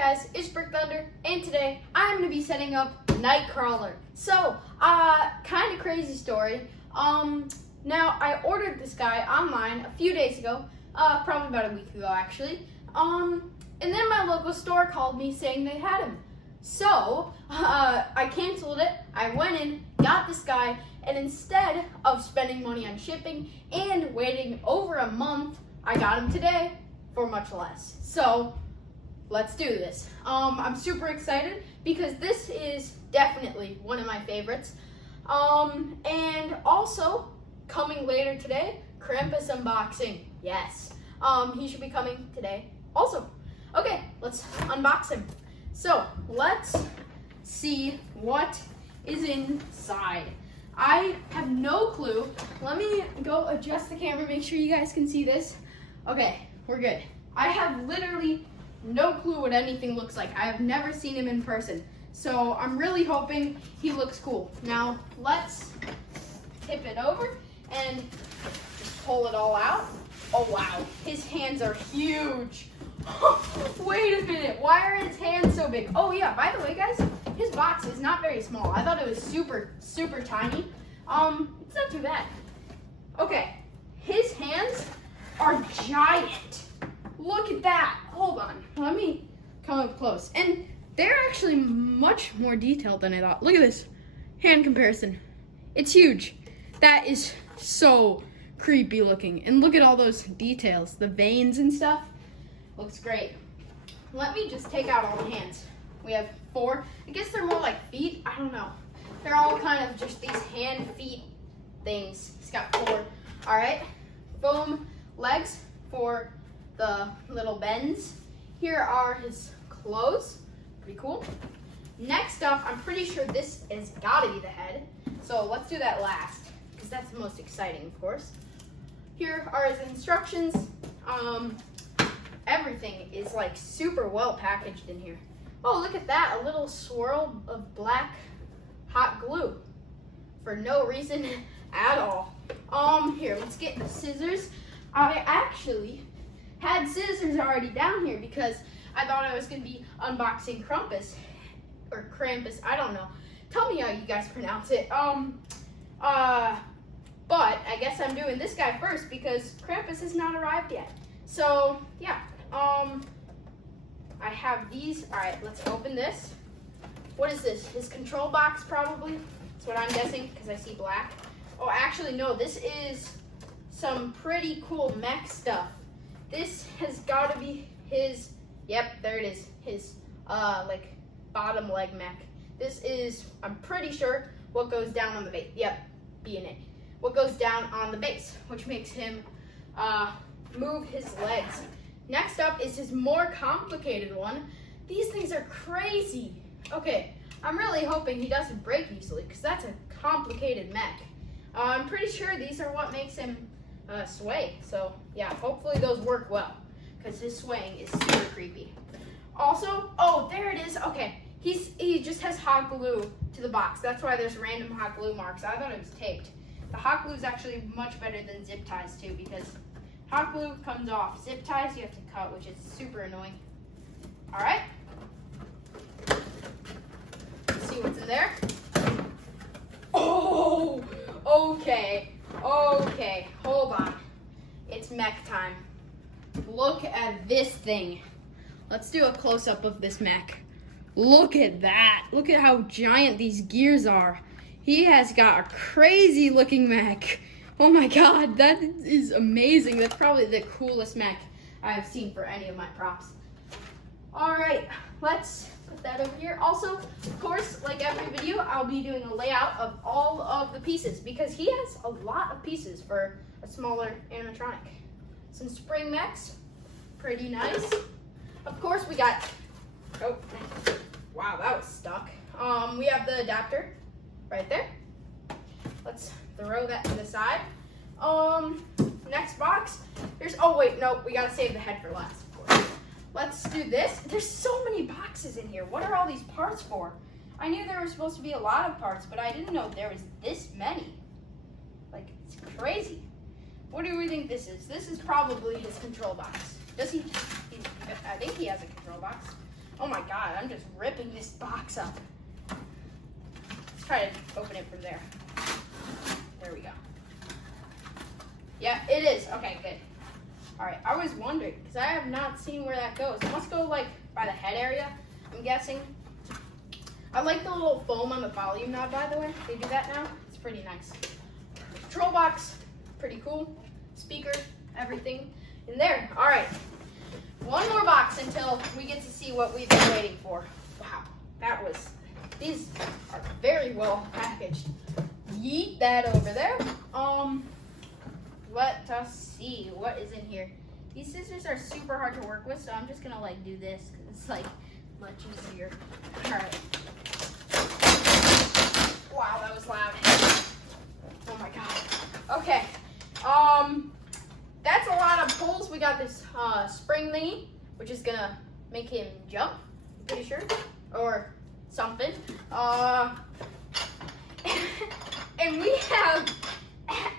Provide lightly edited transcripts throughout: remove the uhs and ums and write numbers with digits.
guys, it's Brick Thunder, and today I'm going to be setting up Nightcrawler. So, kind of crazy story. Now I ordered this guy online a few days ago, probably about a week ago actually. And then my local store called me saying they had him. So, I canceled it. I went in, got this guy, and instead of spending money on shipping and waiting over a month, I got him today for much less. So, let's do this. I'm super excited because this is definitely one of my favorites. And also, coming later today, Krampus unboxing. Yes. He should be coming today also. Okay, let's unbox him. So, let's see what is inside. I have no clue. Let me go adjust the camera, make sure you guys can see this. Okay, we're good. I have literally no clue what anything looks like. I have never seen him in person. So I'm really hoping he looks cool. Now let's tip it over and just pull it all out. Oh wow, his hands are huge. Wait a minute, why are his hands so big? Oh yeah, by the way guys, his box is not very small. I thought it was super, super tiny. It's not too bad. Okay, his hands are giant. Look at that. Hold on. Let me come up close. And they're actually much more detailed than I thought. Look at this hand comparison. It's huge. That is so creepy looking. And look at all those details. The veins and stuff. Looks great. Let me just take out all the hands. We have 4. I guess they're more like feet. I don't know. They're all kind of just these hand feet things. He's got 4. All right. Foam legs for the little bends. Here are his clothes. Pretty cool. Next up, I'm pretty sure this has got to be the head. So let's do that last, because that's the most exciting, of course. Here are his instructions. Everything is like super well packaged in here. Oh, look at that, a little swirl of black hot glue for no reason at all. Here, let's get the scissors. I actually had scissors already down here because I thought I was going to be unboxing Krampus, or Krampus, I don't know. Tell me how you guys pronounce it. But I guess I'm doing this guy first because Krampus has not arrived yet. So, yeah, I have these. All right, let's open this. What is this? His control box, probably. That's what I'm guessing because I see black. Oh, actually, no, this is some pretty cool mech stuff. This has got to be his, yep, there it is, his, like, bottom leg mech. This is, I'm pretty sure, what goes down on the base. Yep, be in it. What goes down on the base, which makes him move his legs. Next up is his more complicated one. These things are crazy. Okay, I'm really hoping he doesn't break easily, because that's a complicated mech. I'm pretty sure these are what makes him sway. So yeah, hopefully those work well, because his swaying is super creepy. Also, oh, there it is. Okay, he just has hot glue to the box. That's why there's random hot glue marks. I thought it was taped. The hot glue is actually much better than zip ties too, because hot glue comes off. Zip ties you have to cut, which is super annoying. All right. Let's see what's in there. Oh, okay. Okay, hold on. It's mech time. Look at this thing. Let's do a close-up of this mech. Look at that. Look at how giant these gears are. He has got a crazy looking mech. Oh my god, that is amazing. That's probably the coolest mech I've seen for any of my props. All right, let's put that over here. Also, of course, like every video, I'll be doing a layout of all of the pieces because he has a lot of pieces for a smaller animatronic. Some spring mechs, pretty nice. Of course, we got, oh, wow, that was stuck. We have the adapter right there. Let's throw that to the side. Next box, there's, oh wait, no, we gotta save the head for last, of course. Let's do this. There's so many boxes in here. What are all these parts for? I knew there were supposed to be a lot of parts, but I didn't know there was this many. Like, it's crazy. What do we think this is? This is probably his control box. Does he? I think he has a control box. Oh my God, I'm just ripping this box up. Let's try to open it from there. There we go. Yeah, it is. Okay, good. All right, I was wondering, because I have not seen where that goes. It must go like by the head area, I'm guessing. I like the little foam on the volume knob, by the way. They do that now. It's pretty nice. Control box, pretty cool. Speaker, everything in there. All right, one more box until we get to see what we've been waiting for. Wow, these are very well packaged. Yeet that over there. Let us see what is in here. These scissors are super hard to work with, so I'm just gonna like do this because it's like much easier. All right. Wow, that was loud. Oh my God. Okay. That's a lot of pulls. We got this spring thingy, which is gonna make him jump. I'm pretty sure, or something. And we have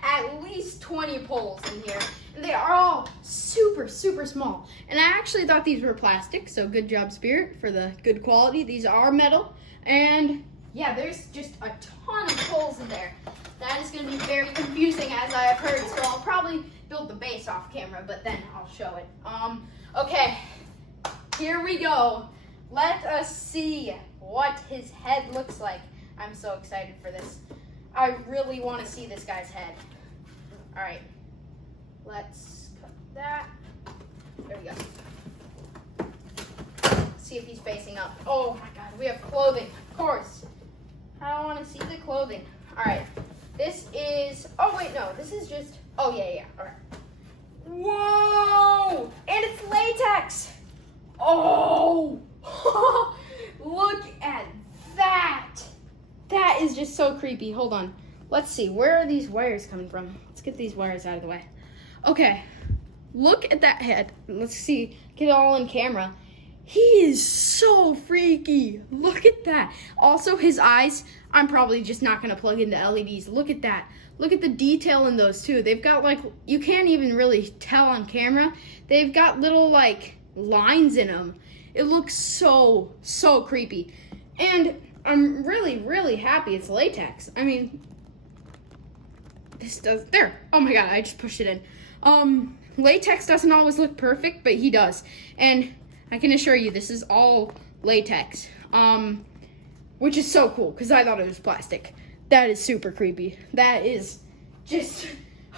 at least 20 pulls in here, and they are all super, super small. And I actually thought these were plastic, so good job, Spirit, for the good quality. These are metal, and yeah, there's just a ton of pulls in there. That is going to be very confusing, as I have heard, so I'll probably build the base off camera, but then I'll show it. Okay, here we go. Let us see what his head looks like. I'm so excited for this. I really want to see this guy's head. All right, let's cut that. There we go. Let's see if he's facing up. Oh my God, we have clothing, of course. I don't want to see the clothing. All right, this is, oh wait, no, this is just, oh yeah, all right. Whoa, and it's latex. Oh, look at that. That is just so creepy. Hold on. Let's see. Where are these wires coming from? Let's get these wires out of the way. Okay. Look at that head. Let's see. Get it all in camera. He is so freaky. Look at that. Also, his eyes, I'm probably just not going to plug into LEDs. Look at that. Look at the detail in those, too. They've got, like, you can't even really tell on camera. They've got little, like, lines in them. It looks so, so creepy. And I'm really, really happy it's latex. I mean, this does, there. Oh my God, I just pushed it in. Latex doesn't always look perfect, but he does. And I can assure you, this is all latex, which is so cool, because I thought it was plastic. That is super creepy. That is just,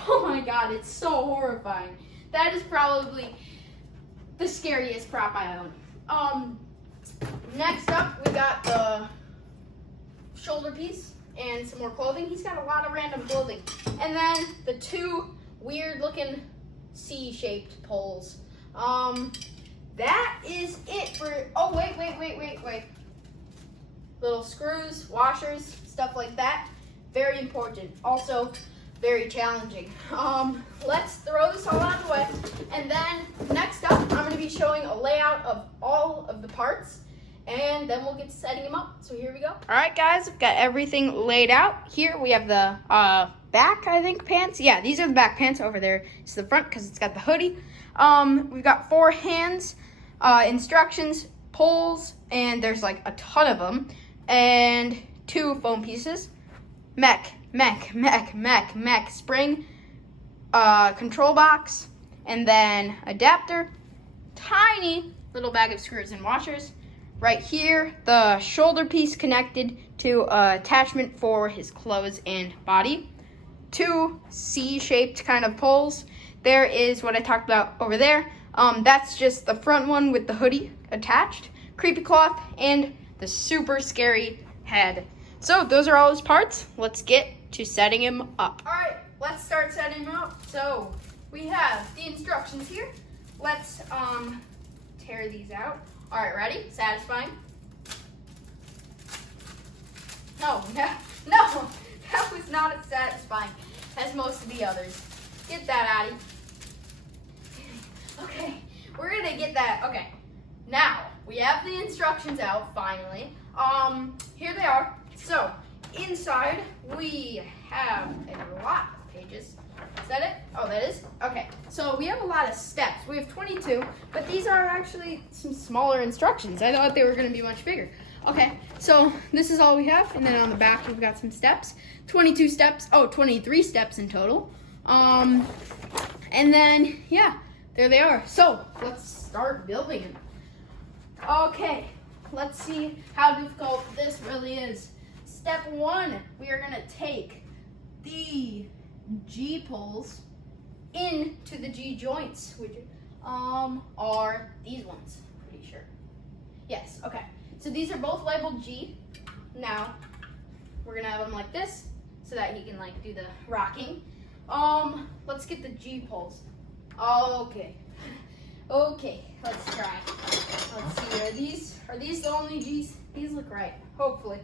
oh my God, it's so horrifying. That is probably the scariest prop I own. Next up, we got the shoulder piece and some more clothing. He's got a lot of random clothing. And then the two weird looking C-shaped poles. That is it for, oh, wait. Little screws, washers, stuff like that. Very important. Also, very challenging. Let's throw this all out of the way. And then next up, I'm gonna be showing a layout of all of the parts, and then we'll get to setting them up. So here we go. All right, guys, I've got everything laid out. Here we have the back, I think, pants. Yeah, these are the back pants. Over there is the front because it's got the hoodie. We've got 4 hands, instructions, poles, and there's like a ton of them, and 2 foam pieces. Mech, spring, control box, and then adapter, tiny little bag of screws and washers. Right here, the shoulder piece connected to attachment for his clothes and body. 2 C-shaped kind of poles. There is what I talked about over there. That's just the front one with the hoodie attached, creepy cloth, and the super scary head. So those are all his parts. Let's get to setting him up. All right, let's start setting him up. So we have the instructions here. Let's tear these out. All right, ready? Satisfying? No, that was not as satisfying as most of the others. Get that, Addie. Okay, we're gonna get that. Okay, now we have the instructions out finally. Here they are. So inside we have a lot of pages. Is that it? Oh, that is? Okay, so we have a lot of steps. We have 22, but these are actually some smaller instructions. I thought they were gonna be much bigger. Okay, so this is all we have, and then on the back we've got some steps. 22 steps, 23 steps in total. And then, yeah, there they are. So, let's start building them. Okay, let's see how difficult this really is. Step 1, we are gonna take the G-poles into the G-joints, which are these ones, pretty sure. Yes, okay. So these are both labeled G. Now, we're gonna have them like this so that he can like do the rocking. Let's get the G-poles. Okay. Okay, let's try. Let's see, are these the only G's? These look right, hopefully.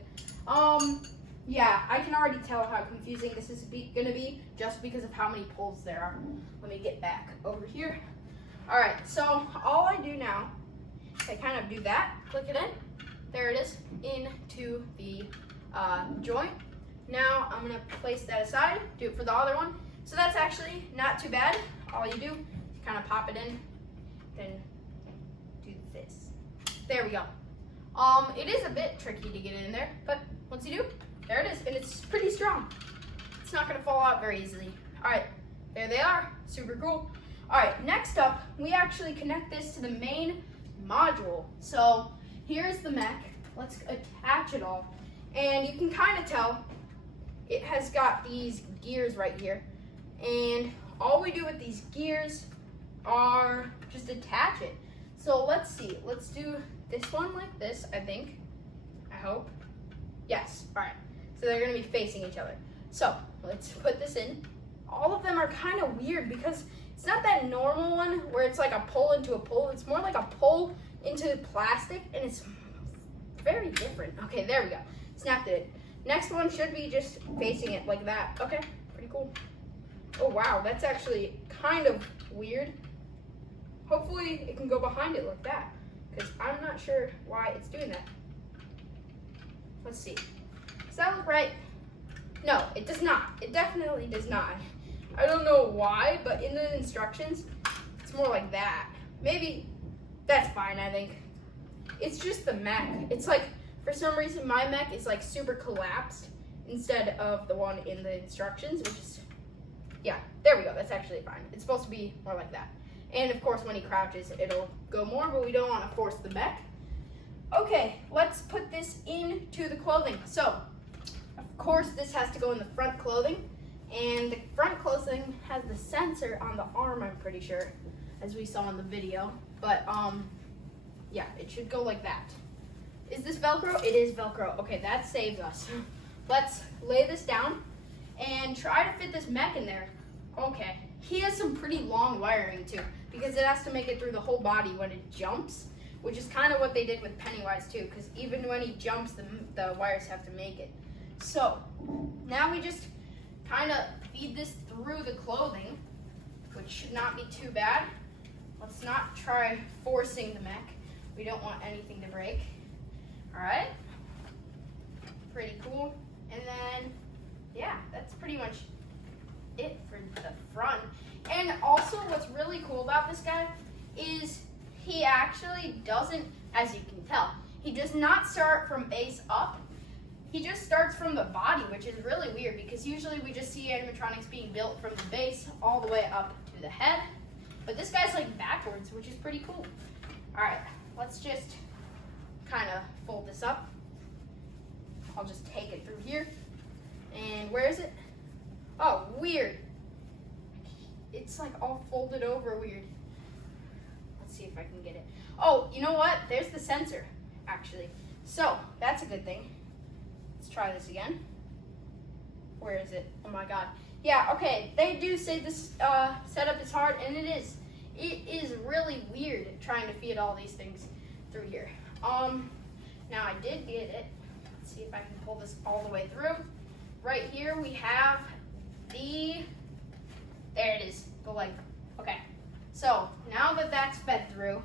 Yeah, I can already tell how confusing this is gonna be just because of how many poles there are. Let me get back over here. All right, so all I do now is I kind of do that, click it in. There it is, into the joint. Now I'm gonna place that aside, do it for the other one. So that's actually not too bad. All you do is kind of pop it in, then do this. There we go. It is a bit tricky to get in there, but once you do, there it is, and it's pretty strong. It's not gonna fall out very easily. All right, there they are, super cool. All right, next up, we actually connect this to the main module. So here's the mech. Let's attach it all. And you can kind of tell it has got these gears right here. And all we do with these gears are just attach it. So let's see. Let's do this one like this, I think. I hope. Yes. All right. So they're going to be facing each other. So let's put this in. All of them are kind of weird because it's not that normal one where it's like a pull into a pull. It's more like a pull into plastic, and it's very different. Okay, there we go. Snapped it. Next one should be just facing it like that. Okay, pretty cool. Oh wow, that's actually kind of weird. Hopefully it can go behind it like that, because I'm not sure why it's doing that. Let's see. Does that look right? No, it does not. It definitely does not. I don't know why, but in the instructions, it's more like that. Maybe that's fine, I think. It's just the mech. It's like, for some reason, my mech is like super collapsed instead of the one in the instructions, which is, yeah, there we go. That's actually fine. It's supposed to be more like that. And of course, when he crouches, it'll go more, but we don't want to force the mech. Okay, let's put this into the clothing. So, of course, this has to go in the front clothing. And the front clothing has the sensor on the arm, I'm pretty sure, as we saw in the video. But, yeah, it should go like that. Is this Velcro? It is Velcro. Okay, that saves us. Let's lay this down and try to fit this mech in there. Okay, he has some pretty long wiring too, because it has to make it through the whole body when it jumps, which is kind of what they did with Pennywise too, because even when he jumps, the wires have to make it. So, now we just kind of feed this through the clothing, which should not be too bad. Let's not try forcing the mech. We don't want anything to break. All right, pretty cool. And then, yeah, that's pretty much it for the front. And also, what's really cool about this guy is he actually doesn't, as you can tell, he does not start from base up. He just starts from the body, which is really weird because usually we just see animatronics being built from the base all the way up to the head. But this guy's like backwards, which is pretty cool. All right, let's just kind of fold this up. I'll just take it through here. And where is it? Oh, weird. It's like all folded over weird. Let's see if I can get it. Oh, you know what? There's the sensor, actually. So, that's a good thing. Let's try this again. Where is it? Oh my god. Yeah, okay, they do say this setup is hard, and it is. It is really weird trying to feed all these things through here. Now I did get it. Let's see if I can pull this all the way through. Right here we have there it is, the leg. Okay, so now that that's fed through,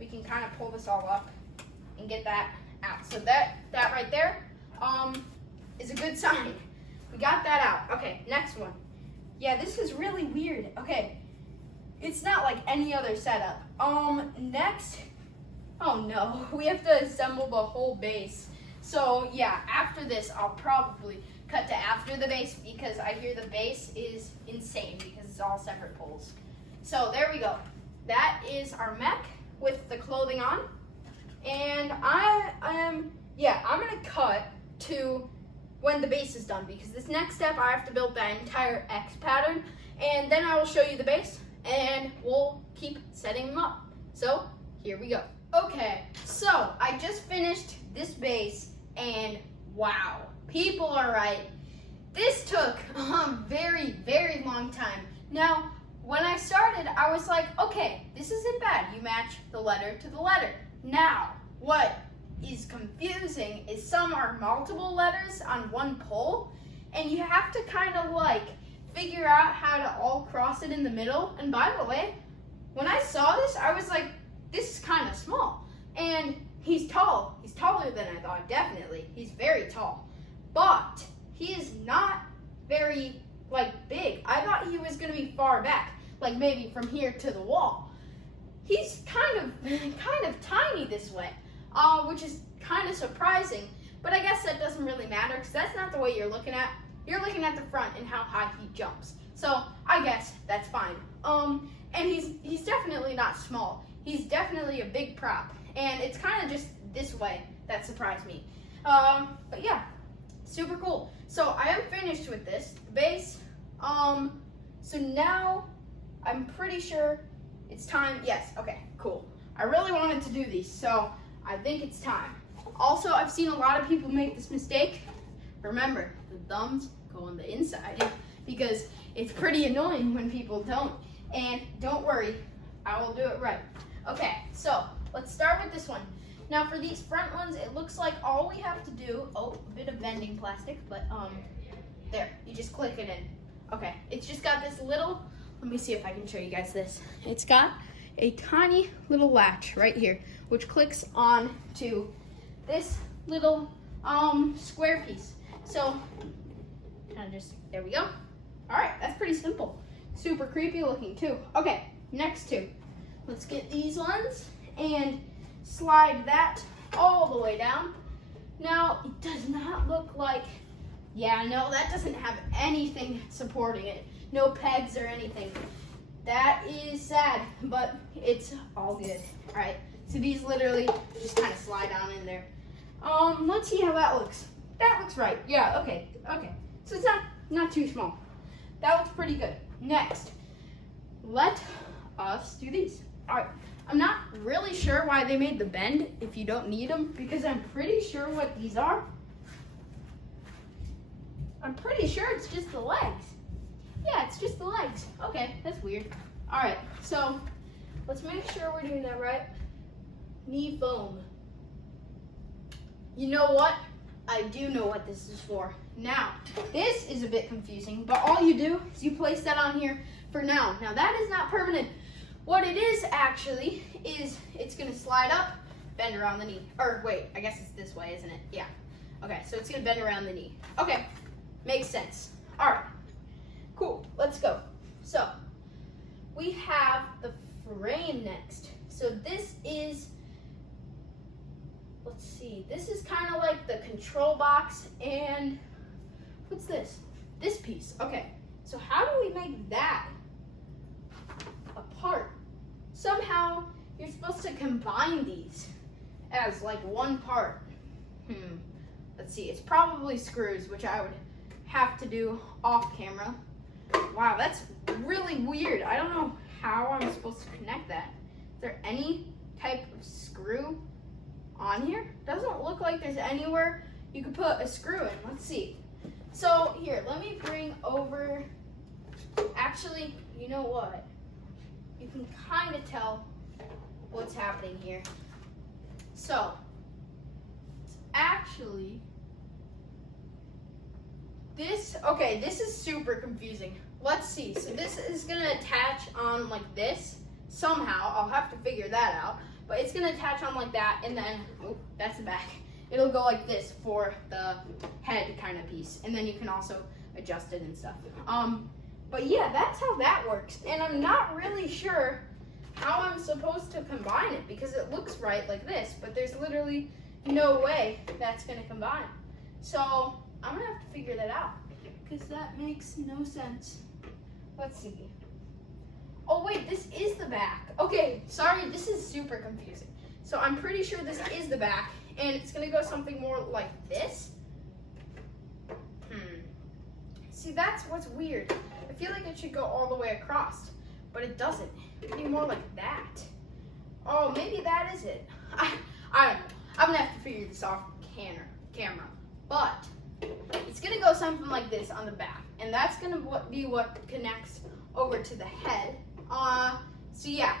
we can kind of pull this all up and get that out. So that right there is a good sign. We got that out. Okay, next one. Yeah, this is really weird. Okay, it's not like any other setup. Next, oh no, we have to assemble the whole base. So yeah, after this, I'll probably cut to after the base because I hear the base is insane because it's all separate poles. So there we go. That is our mech with the clothing on. And I'm gonna cut to when the base is done because this next step I have to build that entire X pattern and then I will show you the base and we'll keep setting them up. So here we go. Okay, so I just finished this base and wow, people are right. This took a very, very long time. Now, when I started, I was like, okay, this isn't bad. You match the letter to the letter. Now, what is confusing is some are multiple letters on one pole, and you have to kind of like figure out how to all cross it in the middle. And by the way, when I saw this, I was like, this is kind of small. And he's tall. He's taller than I thought, definitely. He's very tall. But he is not very like big. I thought he was gonna be far back, like maybe from here to the wall. He's kind of tiny this way, which is kind of surprising. But I guess that doesn't really matter because that's not the way you're looking at. You're looking at the front and how high he jumps. So I guess that's fine. And he's definitely not small. He's definitely a big prop, and it's kind of just this way that surprised me. But yeah, super cool. So I am finished with this base. So now I'm pretty sure it's time. Yes, okay, cool. I really wanted to do these, so I think it's time. Also, I've seen a lot of people make this mistake. Remember, the thumbs go on the inside because it's pretty annoying when people don't. And don't worry, I will do it right. Okay, so let's start with this one. Now for these front ones, it looks like all we have to do, a bit of bending plastic, but there, you just click it in. Okay, it's just got this little, let me see if I can show you guys this. It's got a tiny little latch right here, which clicks on to this little square piece. So, kind of just, there we go. All right, that's pretty simple. Super creepy looking too. Okay, next two. Let's get these ones and slide that all the way down. Now, it does not look like, yeah, no, that doesn't have anything supporting it. No pegs or anything. That is sad, but it's all good. All right, so these literally just kind of slide down in there. Let's see how that looks. That looks right. Yeah, okay. So it's not too small. That looks pretty good. Next, let us do these. All right, I'm not really sure why they made the bend if you don't need them, because I'm pretty sure what these are. I'm pretty sure it's just the legs. Yeah, it's just the legs. Okay, that's weird. All right, so let's make sure we're doing that right. Knee foam. You know what? I do know what this is for. Now, this is a bit confusing, but all you do is you place that on here for now. Now, that is not permanent. What it is actually is it's gonna slide up, bend around the knee. Or wait, I guess it's this way, isn't it? Yeah. Okay, so it's gonna bend around the knee. Okay, makes sense. All right, cool, let's go. So, we have the frame next. So this is, let's see, this is kind of like the control box, and what's this? This piece. Okay, so how do we make that apart? Somehow you're supposed to combine these as like one part. Let's see, it's probably screws, which I would have to do off camera. Wow, that's really weird. I don't know how I'm supposed to connect that. Is there any type of screw on here? Doesn't look like there's anywhere you could put a screw in. Let's see. So here, let me bring over, actually, you know what? You can kind of tell what's happening here. So, it's actually this, okay, this is super confusing. Let's see, so this is gonna attach on like this, somehow, I'll have to figure that out, but it's gonna attach on like that, and then, oh, that's the back. It'll go like this for the head kind of piece, and then you can also adjust it and stuff. But yeah, that's how that works. And I'm not really sure how I'm supposed to combine it because it looks right like this, but there's literally no way that's gonna combine. So I'm gonna have to figure that out because that makes no sense. Let's see. Oh wait, this is the back. Okay, sorry, this is super confusing. So I'm pretty sure this is the back and it's gonna go something more like this. See, that's what's weird. I feel like it should go all the way across, but it doesn't. It'd be more like that. Oh, maybe that is it. I don't know. I'm gonna have to figure this off camera. But it's gonna go something like this on the back, and that's gonna be what connects over to the head. So yeah.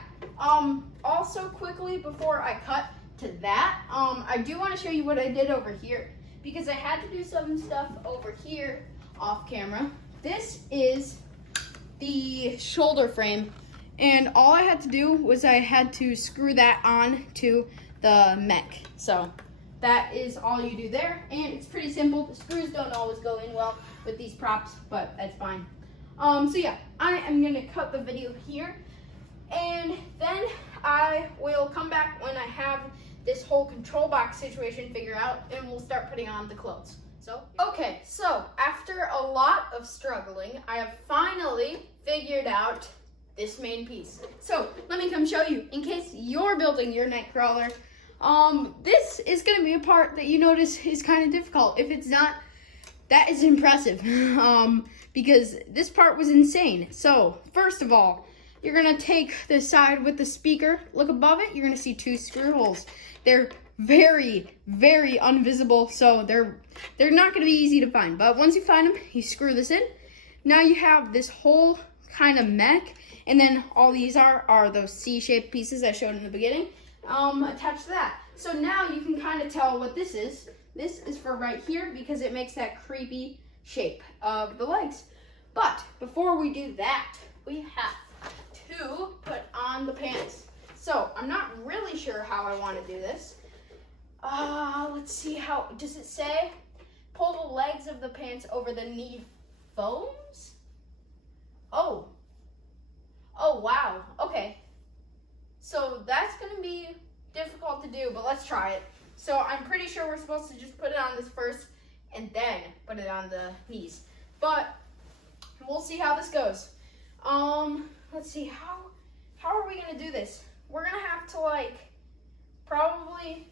Also quickly before I cut to that, I do want to show you what I did over here because I had to do some stuff over here off camera. This is the shoulder frame, and all I had to do was I had to screw that on to the mech. So that is all you do there, and it's pretty simple. The screws don't always go in well with these props, but that's fine. So yeah, I am gonna cut the video here, and then I will come back when I have this whole control box situation figured out, and we'll start putting on the clothes. Okay, so after a lot of struggling, I have finally figured out this main piece. So let me come show you, in case you're building your Nightcrawler. This is gonna be a part that you notice is kind of difficult. If it's not, that is impressive, because this part was insane. So first of all, you're gonna take the side with the speaker, look above it, you're gonna see 2 screw holes. They're very, very invisible, so they're not going to be easy to find. But once you find them, you screw this in. Now you have this whole kind of mech, and then all these are those C-shaped pieces I showed in the beginning attached to that. So now you can kind of tell what this is. This is for right here because it makes that creepy shape of the legs. But before we do that, we have to put on the pants. So I'm not really sure how I want to do this. Let's see, how does it say? Pull the legs of the pants over the knee foams? Oh, wow, okay. So that's gonna be difficult to do, but let's try it. So I'm pretty sure we're supposed to just put it on this first and then put it on the knees. But we'll see how this goes. Let's see, how are we gonna do this? We're gonna have to probably,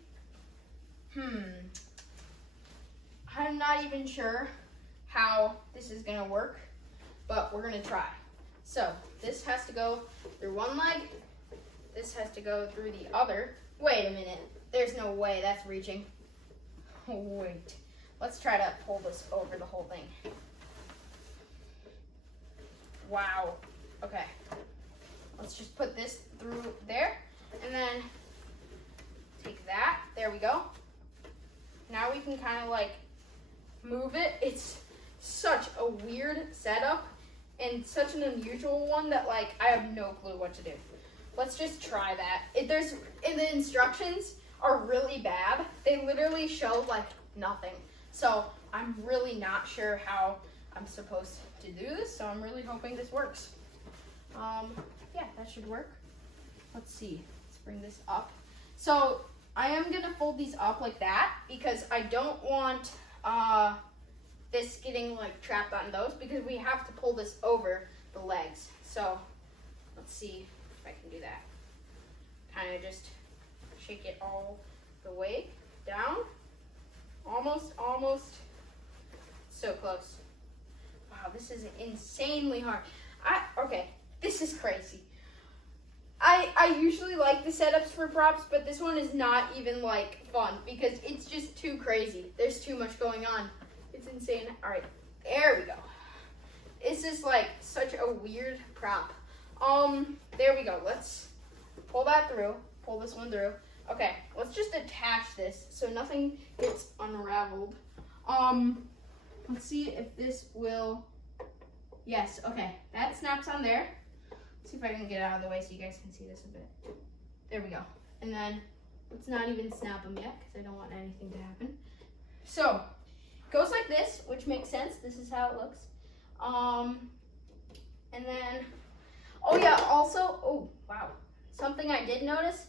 I'm not even sure how this is gonna work, but we're gonna try. So this has to go through one leg, this has to go through the other. Wait a minute, there's no way that's reaching. Wait, let's try to pull this over the whole thing. Wow, okay. Let's just put this through there, and then take that, there we go. Now we can kind of move it. It's such a weird setup and such an unusual one that I have no clue what to do. Let's just try that. The instructions are really bad. They literally show nothing. So I'm really not sure how I'm supposed to do this, so I'm really hoping this works. Yeah, that should work. Let's see, let's bring this up. So I am gonna fold these up like that because I don't want this getting trapped on those because we have to pull this over the legs. So let's see if I can do that. Kind of just shake it all the way down. Almost. So close. Wow, this is insanely hard. Okay, this is crazy. I usually like the setups for props, but this one is not even fun because it's just too crazy. There's too much going on. It's insane. All right, there we go. It's just such a weird prop. There we go. Let's pull that through. Pull this one through. Okay, let's just attach this so nothing gets unraveled. Let's see if this will. Yes. Okay, that snaps on there. See if I can get out of the way so you guys can see this a bit. There we go. And then let's not even snap them yet because I don't want anything to happen. So it goes like this, which makes sense. This is how it looks. And then, oh yeah, also, oh wow, something I did notice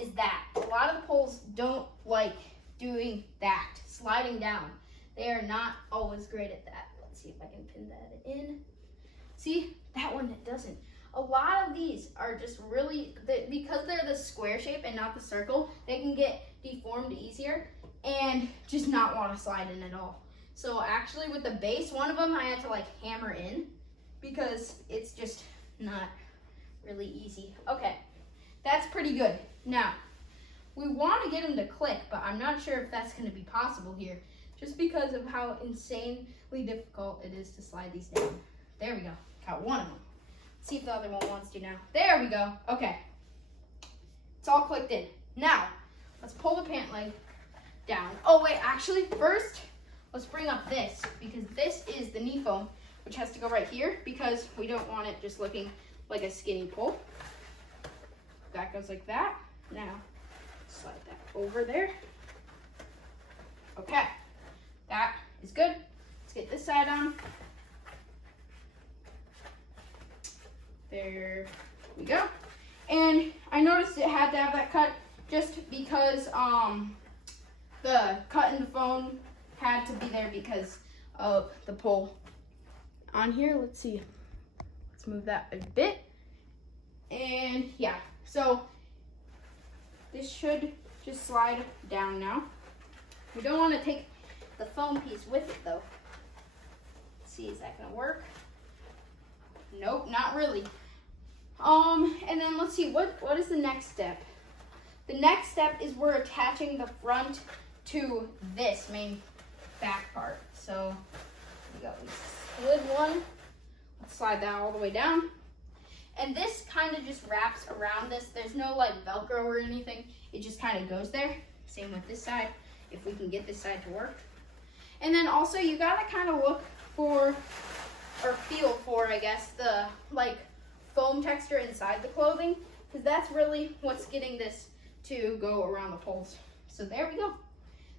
is that a lot of the poles don't like doing that, sliding down. They are not always great at that. Let's see if I can pin that in. See, that one doesn't. A lot of these are just really, because they're the square shape and not the circle, they can get deformed easier and just not want to slide in at all. So actually with the base, one of them I had to like hammer in because it's just not really easy. Okay, that's pretty good. Now, we want to get them to click, but I'm not sure if that's going to be possible here, just because of how insanely difficult it is to slide these down. There we go, got one of them. Let's see if the other one wants to now. There we go, okay. It's all clicked in. Now, let's pull the pant leg down. Oh wait, actually, first, let's bring up this, because this is the knee foam, which has to go right here, because we don't want it just looking like a skinny pole. That goes like that. Now, slide that over there. Okay, that is good. Let's get this side on. There we go. And I noticed it had to have that cut just because the cut in the foam had to be there because of the pole on here. Let's see. Let's move that a bit. And yeah, so this should just slide down now. We don't want to take the foam piece with it though. Let's see, is that gonna work? Nope, not really. And then let's see, what is the next step? The next step is we're attaching the front to this main back part. So we got we slid one. Let's slide that all the way down. And this kind of just wraps around this. There's no like Velcro or anything. It just kind of goes there. Same with this side, if we can get this side to work. And then also you gotta kind of look for, or feel for, I guess, the like foam texture inside the clothing, because that's really what's getting this to go around the poles. So there we go.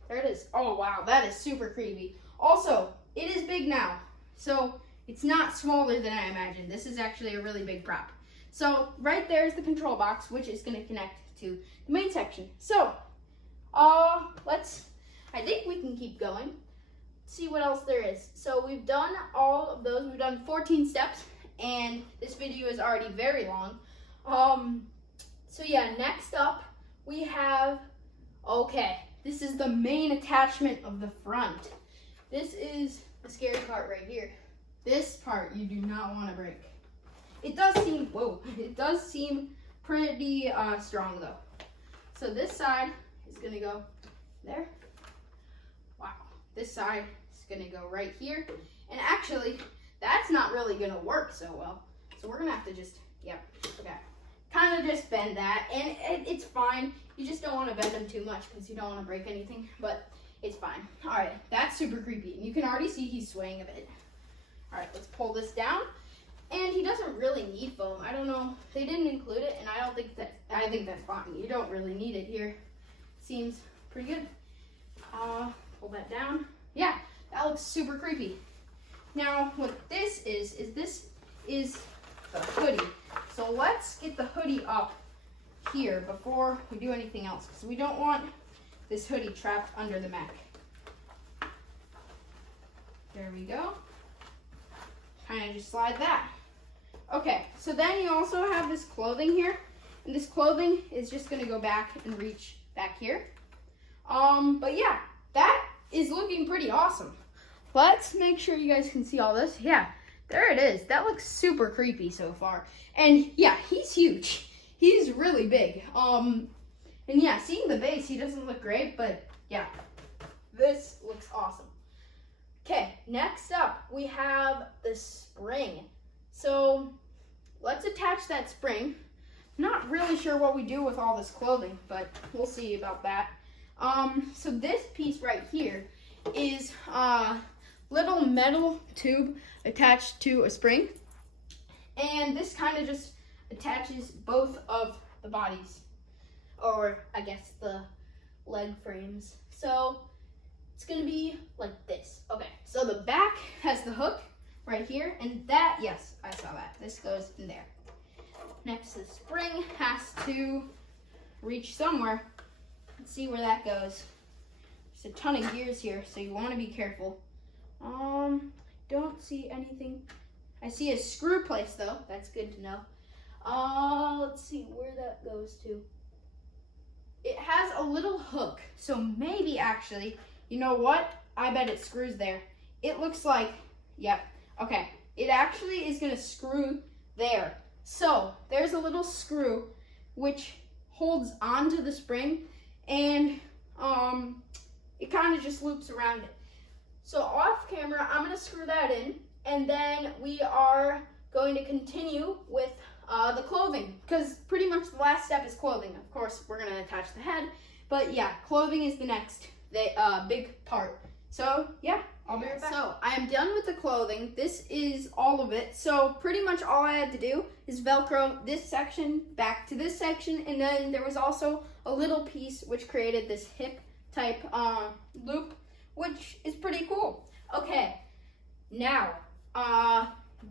There it is. Oh wow, that is super creepy. Also, it is big now. So it's not smaller than I imagined. This is actually a really big prop. So right there is the control box, which is gonna connect to the main section. So, I think we can keep going. See what else there is. So we've done all of those. We've done 14 steps, and this video is already very long. So yeah, next up we have, okay, this is the main attachment of the front. This is the scary part right here. This part you do not want to break. It does seem, whoa, it does seem pretty strong though. So this side is gonna go there. Wow, this side is gonna go right here. And actually, that's not really gonna work so well. So we're gonna have to just, yep, okay. Kind of just bend that, and it's fine. You just don't want to bend them too much because you don't want to break anything, but it's fine. All right, that's super creepy. And you can already see he's swaying a bit. All right, let's pull this down. And he doesn't really need foam. I don't know, they didn't include it, and I think that's fine. You don't really need it here. Seems pretty good. Pull that down. Yeah, that looks super creepy. Now, what this is the hoodie. So let's get the hoodie up here before we do anything else, because we don't want this hoodie trapped under the mech. There we go. Kind of just slide that. Okay, so then you also have this clothing here, and this clothing is just gonna go back and reach back here. But yeah, that is looking pretty awesome. Let's make sure you guys can see all this. Yeah, there it is. That looks super creepy so far. And yeah, he's huge. He's really big. And yeah, seeing the base, he doesn't look great, but yeah, this looks awesome. Okay, next up, we have the spring. So let's attach that spring. Not really sure what we do with all this clothing, but we'll see about that. So this piece right here is a little metal tube attached to a spring. And this kind of just attaches both of the bodies, or I guess the leg frames. So it's gonna be like this. Okay, so the back has the hook right here, and that, yes, I saw that. This goes in there. Next, the spring has to reach somewhere. Let's see where that goes. There's a ton of gears here, so you want to be careful. Don't see anything. I see a screw place though. That's good to know. Let's see where that goes to. It has a little hook, so maybe actually, you know what? I bet it screws there. It looks like, yep, okay. It actually is gonna screw there. So there's a little screw which holds onto the spring, and it kind of just loops around it. So off camera, I'm gonna screw that in, and then we are going to continue with the clothing, because pretty much the last step is clothing. Of course, we're gonna attach the head, but yeah, clothing is the next big part. So yeah, I'll be right back. So I am done with the clothing. This is all of it. So pretty much all I had to do is Velcro this section back to this section, and then there was also a little piece which created this hip type loop, which is pretty cool. Okay, now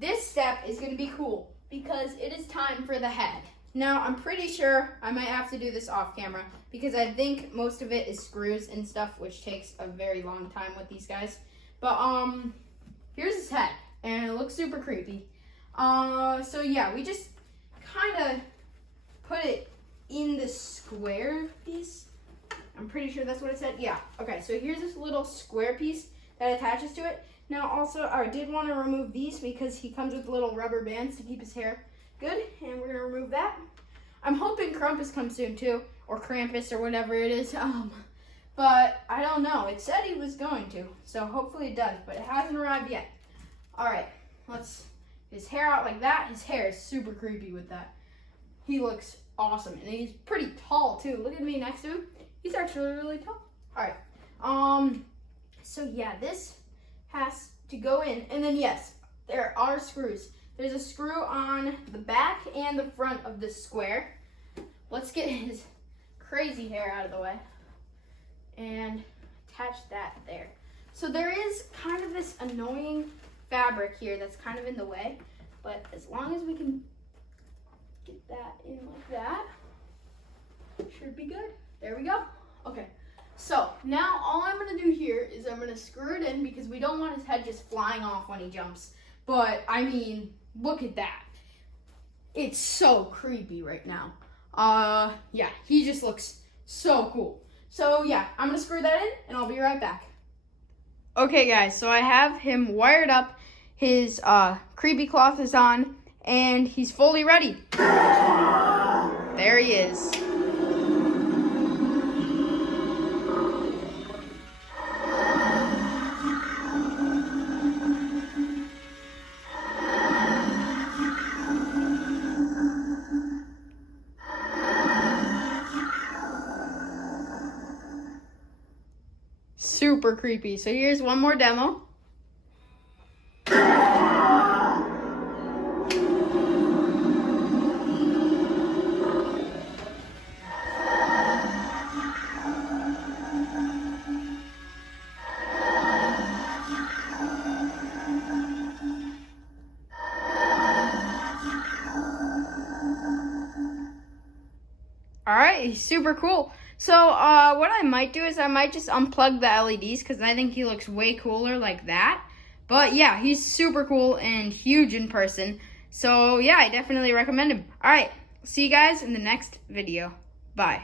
this step is gonna be cool because it is time for the head. Now I'm pretty sure I might have to do this off camera because I think most of it is screws and stuff, which takes a very long time with these guys. But here's his head, and it looks super creepy. So yeah, we just kind of put it in the square piece. I'm pretty sure that's what it said. Yeah, okay, so here's this little square piece that attaches to it. Now also, I did want to remove these because he comes with little rubber bands to keep his hair good, and we're going to remove that. I'm hoping Krampus comes soon too, or Krampus, or whatever it is. But I don't know. It said he was going to, so hopefully it does, but it hasn't arrived yet. All right, let's his hair out like that. His hair is super creepy with that. He looks awesome, and he's pretty tall too. Look at me next to him. He's actually really tall. All right. So yeah, this has to go in, and then yes, there are screws. There's a screw on the back and the front of this square. Let's get his crazy hair out of the way and attach that there. So there is kind of this annoying fabric here that's kind of in the way, but as long as we can get that in like that, should be good. There we go. Okay, so now all I'm gonna do here is I'm gonna screw it in because we don't want his head just flying off when he jumps. But I mean, look at that. It's so creepy right now. Yeah, he just looks so cool. So yeah, I'm gonna screw that in and I'll be right back. Okay guys, so I have him wired up. His creepy cloth is on and he's fully ready. There he is. Super creepy. So here's one more demo. All right, he's super cool. So what I might do is I might just unplug the LEDs because I think he looks way cooler like that. But yeah, he's super cool and huge in person. So yeah, I definitely recommend him. All right, see you guys in the next video. Bye.